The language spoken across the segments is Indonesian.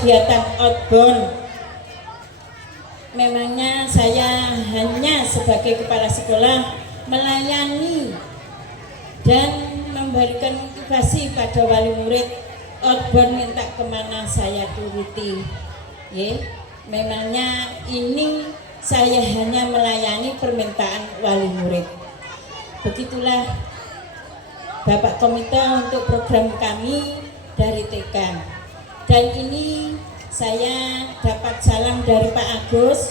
kegiatan outbound. Memangnya saya hanya sebagai kepala sekolah melayani dan memberikan motivasi pada wali murid. Outbound minta kemana saya turuti. Memangnya ini saya hanya melayani permintaan wali murid. Begitulah Bapak Komite untuk program kami dari TK. Dan ini saya dapat salam dari Pak Agus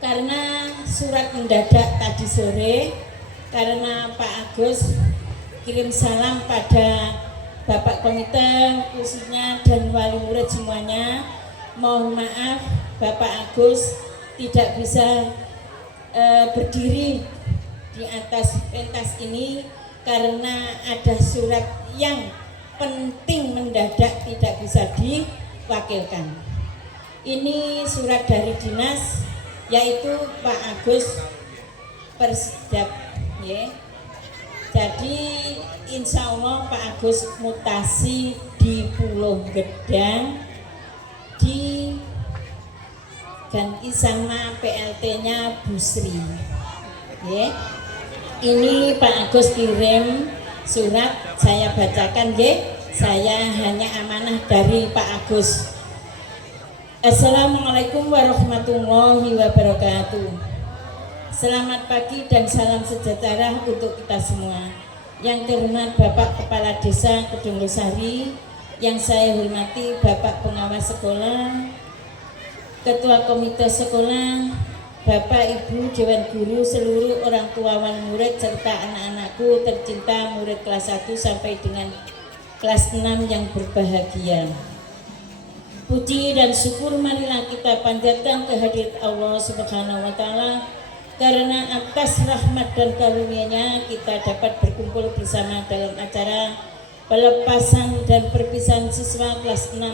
karena surat mendadak tadi sore, karena Pak Agus kirim salam pada Bapak Komite khususnya dan wali murid semuanya. Mohon maaf Bapak Agus tidak bisa berdiri di atas pentas ini karena ada surat yang penting mendadak tidak bisa diwakilkan. Ini surat dari dinas yaitu Pak Agus Persedap. Jadi insya Allah Pak Agus mutasi di Pulau Gedang diganti sama PLT-nya Busri. Ini Pak Agus kirim surat, saya bacakan saya hanya amanah dari Pak Agus. Assalamualaikum warahmatullahi wabarakatuh. Selamat pagi dan salam sejahtera untuk kita semua. Yang terhormat Bapak Kepala Desa Kedung Losari, yang saya hormati Bapak Pengawas Sekolah, Ketua Komite Sekolah, Bapak Ibu Dewan Guru, seluruh orang tua wali murid serta anak-anakku tercinta murid kelas 1 sampai dengan kelas 6 yang berbahagia. Puji dan syukur marilah kita panjatkan kehadirat Allah Subhanahu wa taala, karena atas rahmat dan karunia-Nya kita dapat berkumpul bersama dalam acara pelepasan dan perpisahan siswa kelas 6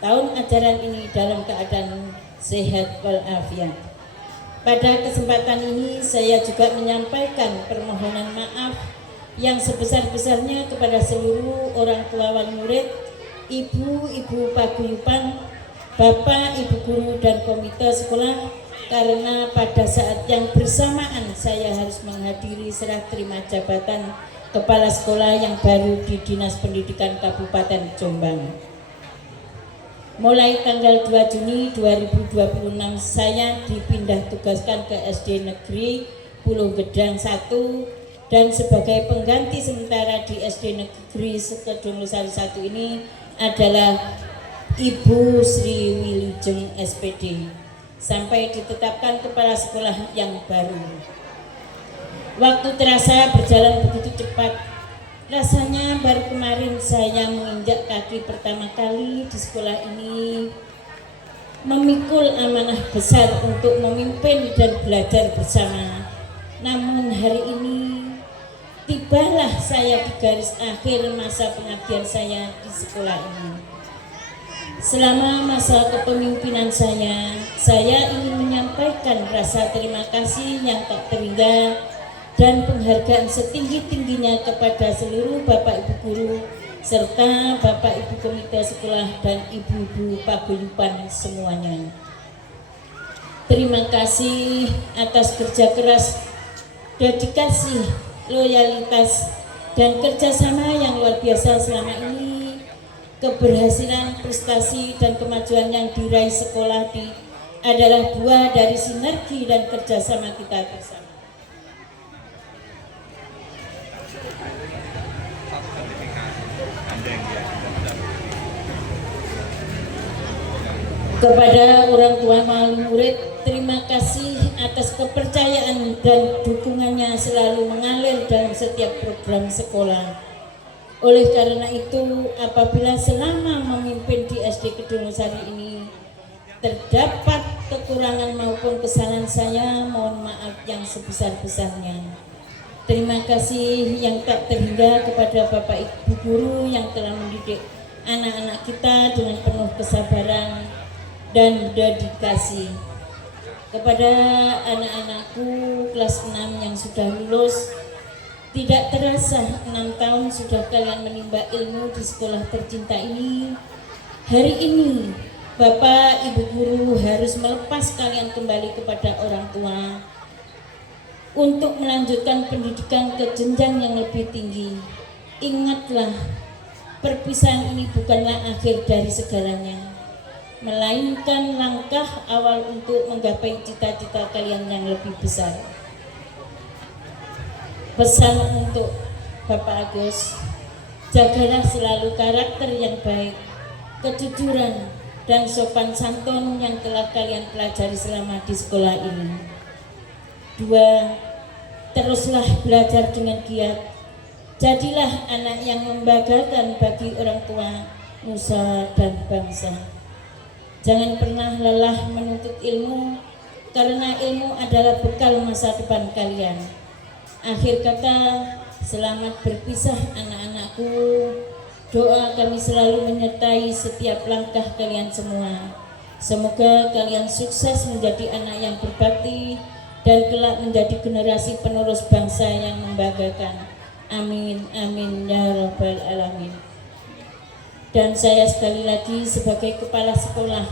tahun ajaran ini dalam keadaan sehat walafiat. Pada kesempatan ini saya juga menyampaikan permohonan maaf yang sebesar-besarnya kepada seluruh orang tua wali murid, ibu-ibu paguyuban, bapak, ibu guru dan komite sekolah, karena pada saat yang bersamaan saya harus menghadiri serah terima jabatan kepala sekolah yang baru di Dinas Pendidikan Kabupaten Jombang. Mulai tanggal 2 Juni 2026 saya dipindah tugaskan ke SD Negeri Pulau Gedang 1 dan sebagai pengganti sementara di SD Negeri Kedung Losari 1 ini adalah Ibu Sri Wilujeng SPD sampai ditetapkan kepala sekolah yang baru. Waktu terasa berjalan begitu cepat. Rasanya baru kemarin saya menginjak kaki pertama kali di sekolah ini, memikul amanah besar untuk memimpin dan belajar bersama. Namun hari ini tibalah saya di garis akhir masa pengabdian saya di sekolah ini. Selama masa kepemimpinan saya ingin menyampaikan rasa terima kasih yang tak terhingga dan penghargaan setinggi-tingginya kepada seluruh Bapak Ibu guru serta Bapak Ibu komite sekolah dan ibu-ibu paguyuban semuanya. Terima kasih atas kerja keras, dedikasi, loyalitas, dan kerjasama yang luar biasa selama ini. Keberhasilan, prestasi, dan kemajuan yang diraih sekolah adalah buah dari sinergi dan kerjasama kita bersama. Kepada orang tua wali murid, terima kasih atas kepercayaan dan dukungannya selalu mengalir dalam setiap program sekolah. Oleh karena itu, apabila selama memimpin di SD Kedung Losari ini terdapat kekurangan maupun kesalahan, saya mohon maaf yang sebesar-besarnya. Terima kasih yang tak terhingga kepada Bapak Ibu guru yang telah mendidik anak-anak kita dengan penuh kesabaran dan dedikasi. Kepada anak-anakku kelas 6 yang sudah lulus, tidak terasa 6 tahun sudah kalian menimba ilmu di sekolah tercinta ini. Hari ini Bapak Ibu guru harus melepas kalian kembali kepada orang tua untuk melanjutkan pendidikan ke jenjang yang lebih tinggi. Ingatlah, perpisahan ini bukanlah akhir dari segalanya, melainkan langkah awal untuk menggapai cita-cita kalian yang lebih besar. Pesan untuk Bapak Agus, jagalah selalu karakter yang baik, kejujuran, dan sopan santun yang telah kalian pelajari selama di sekolah ini. 2. Teruslah belajar dengan giat. Jadilah anak yang membanggakan bagi orang tua, nusa, dan bangsa. Jangan pernah lelah menuntut ilmu, karena ilmu adalah bekal masa depan kalian. Akhir kata, selamat berpisah anak-anakku. Doa kami selalu menyertai setiap langkah kalian semua. Semoga kalian sukses menjadi anak yang berbakti dan kelak menjadi generasi penerus bangsa yang membanggakan. Amin, amin, ya rabbal alamin. Dan saya sekali lagi sebagai kepala sekolah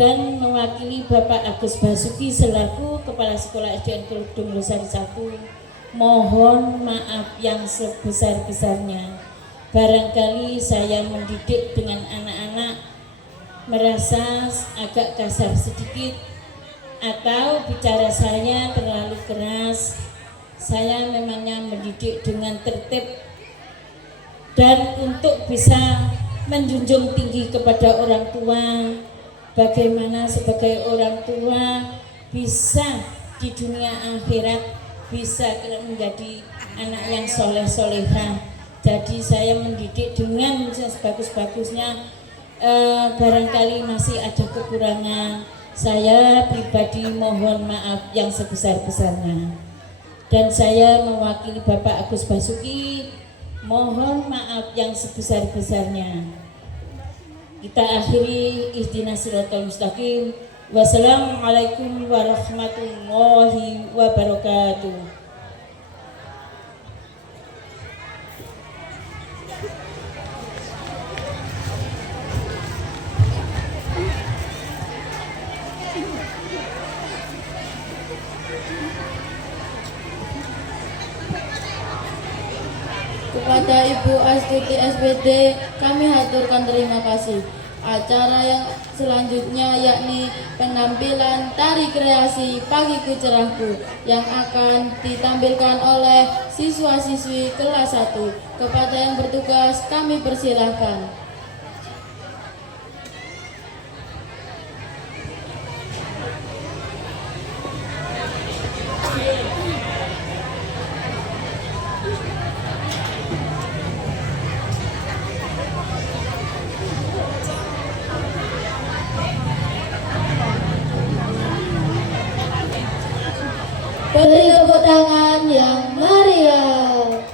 dan mewakili Bapak Agus Basuki selaku Kepala Sekolah SDN Kedung Losari 1, mohon maaf yang sebesar-besarnya. Barangkali saya mendidik dengan anak-anak merasa agak kasar sedikit atau bicara saya terlalu keras. Saya memangnya mendidik dengan tertib dan untuk bisa menjunjung tinggi kepada orang tua, bagaimana sebagai orang tua bisa di dunia akhirat bisa menjadi anak yang soleh-solehah. Jadi saya mendidik dengan sebagus-bagusnya. Barangkali masih ada kekurangan, saya pribadi mohon maaf yang sebesar-besarnya. Dan saya mewakili Bapak Agus Basuki mohon maaf yang sebesar-besarnya. Kita akhiri ihdinas siratal mustaqim. Wassalamualaikum warahmatullahi wabarakatuh. Kepada Ibu Astuti SPD kami haturkan terima kasih. Acara yang selanjutnya yakni penampilan tari kreasi Pagiku Cerahku yang akan ditampilkan oleh siswa-siswi kelas 1. Kepada yang bertugas kami persilahkan. Beri tepuk tangan yang meriah.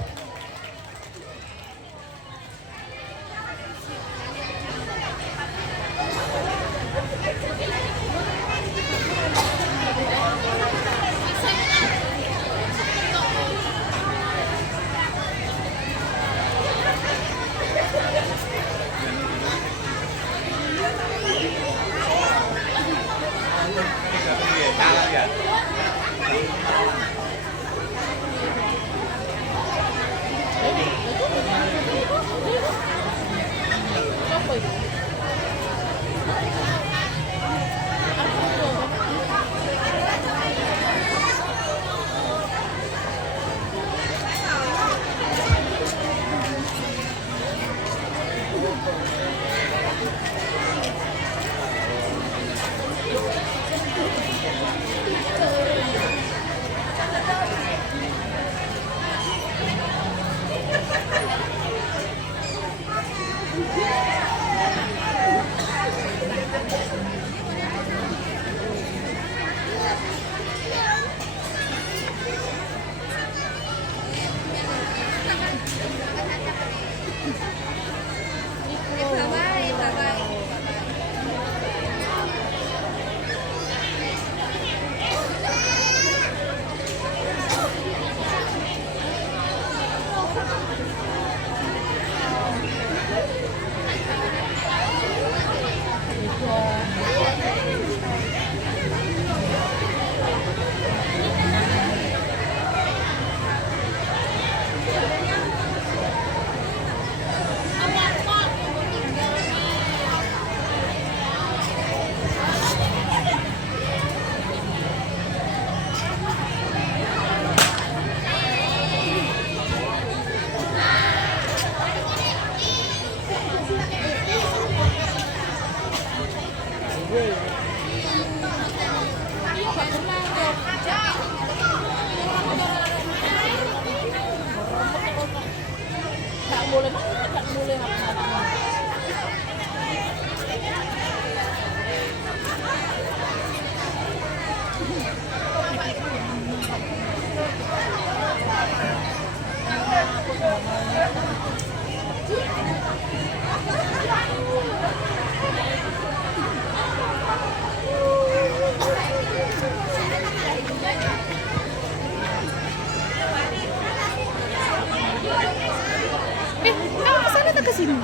Kamu kesana atau kesini?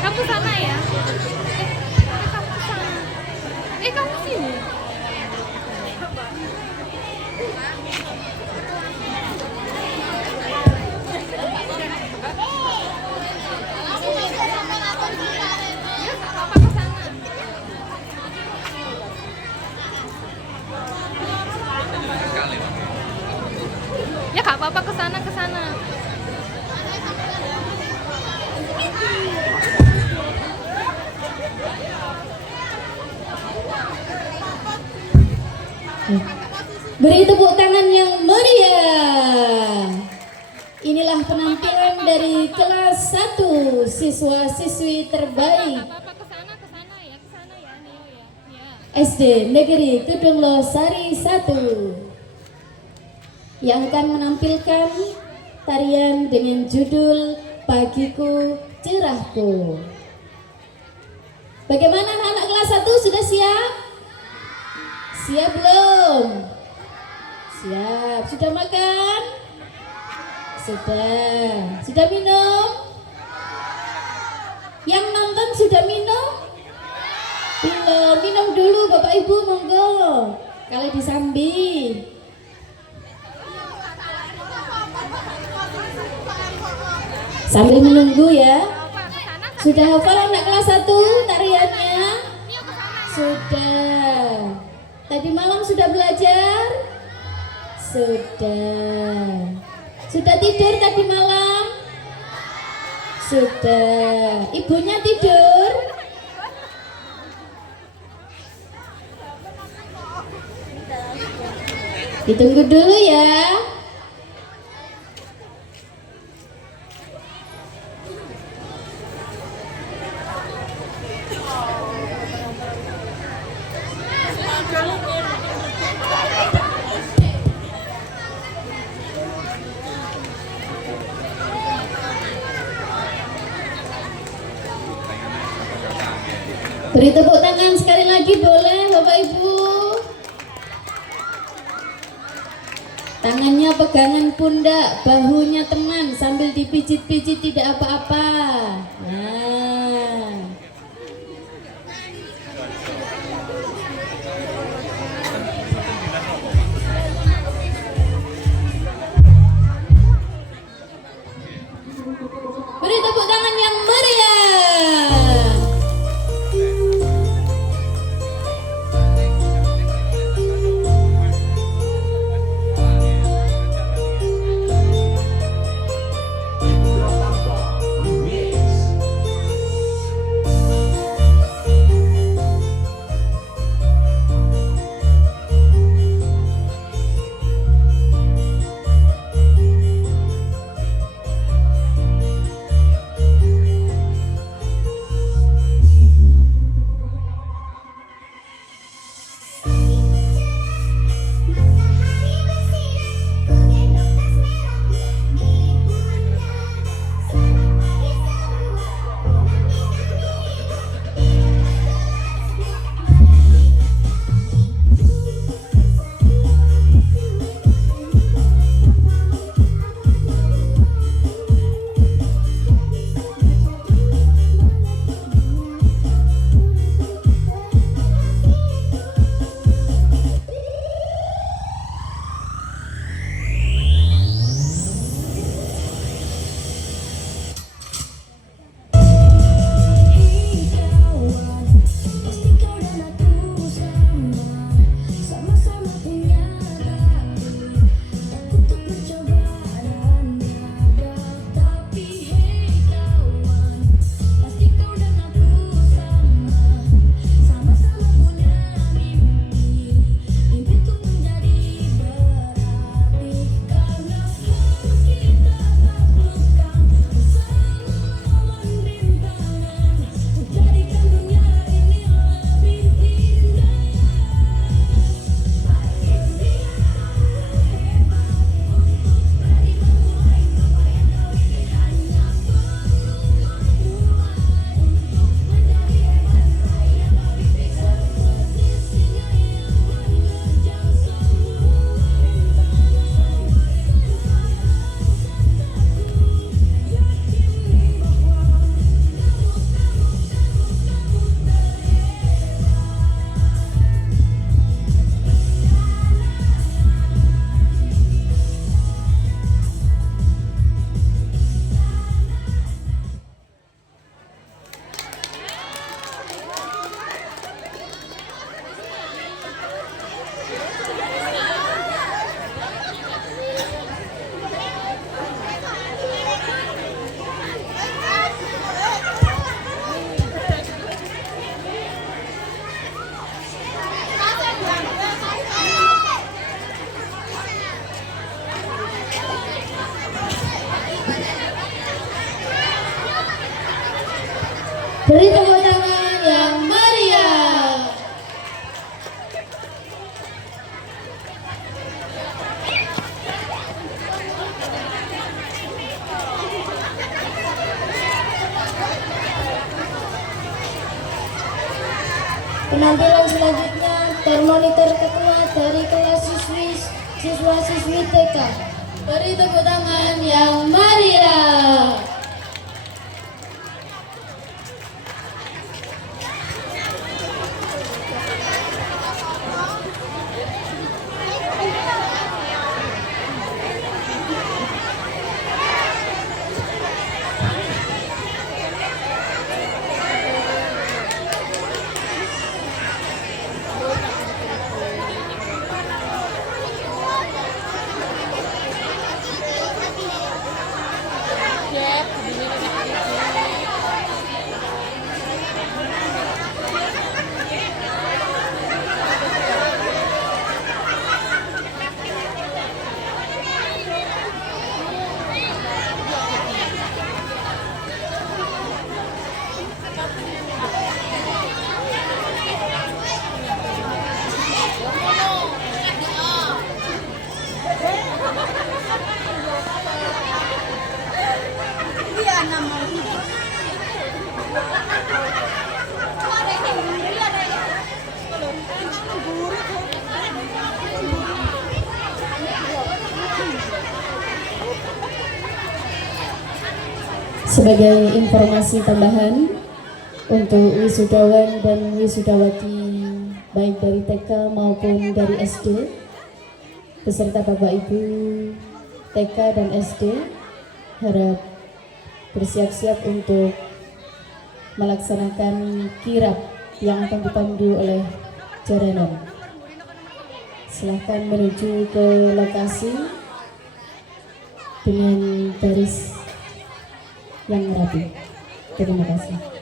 Kamu kesana ya? Kamu kesana. Kamu sini. Ya kak apa-apa kesana. Beri tepuk tangan yang meriah. Inilah penampilan dari kelas 1 siswa-siswi terbaik Kesana ya Neo ya. SD Negeri Kedung Losari 1 yang akan menampilkan tarian dengan judul Pagiku Cerahku. Bagaimana anak kelas 1 sudah siap? Siap belum? Siap. Sudah makan? Sudah minum? Yang nonton sudah minum? Belum. Minum dulu Bapak Ibu, monggo. Kalau disambi. Sambil menunggu ya. Sudah hafal anak kelas 1 tariannya? Sudah. Tadi malam sudah belajar? Sudah. Sudah tidur tadi malam? Sudah. Ibunya tidur? Ditunggu dulu ya. Beri tepuk tangan sekali lagi boleh Bapak Ibu. Tangannya pegangan pundak, bahunya teman sambil dipijit-pijit tidak apa-apa. Nah. Beri tepuk tangan yang meriah. Beri tepuk tangan yang meriah. Penampilan selanjutnya termonitor ketua dari kelas siswa-siswi TK. Beri tepuk tangan yang meriah. Sebagai informasi tambahan untuk wisudawan dan wisudawati baik dari TK maupun dari SD beserta Bapak Ibu TK dan SD harap bersiap-siap untuk melaksanakan kirap yang akan dipandu oleh jaranan. Silahkan menuju ke lokasi dengan baris yang rapi. Terima kasih.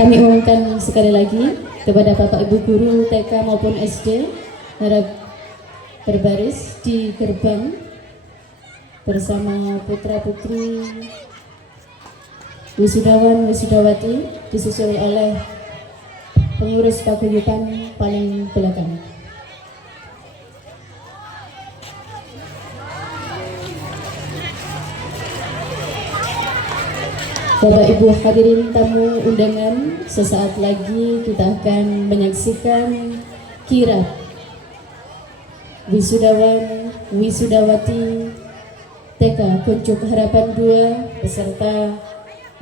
Kami umumkan sekali lagi kepada Bapak Ibu Guru TK maupun SD harap berbaris di gerbang bersama putra-putri wisudawan wisudawati disusul oleh pengurus paguyuban paling belakang. Bapak Ibu hadirin tamu undangan, sesaat lagi kita akan menyaksikan kirap wisudawan wisudawati TK Kuncuk Harapan 2 beserta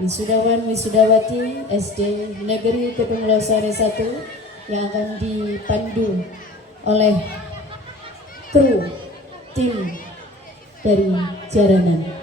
wisudawan wisudawati SD Negeri Kedung Losari 1 yang akan dipandu oleh kru tim dari Jaranan.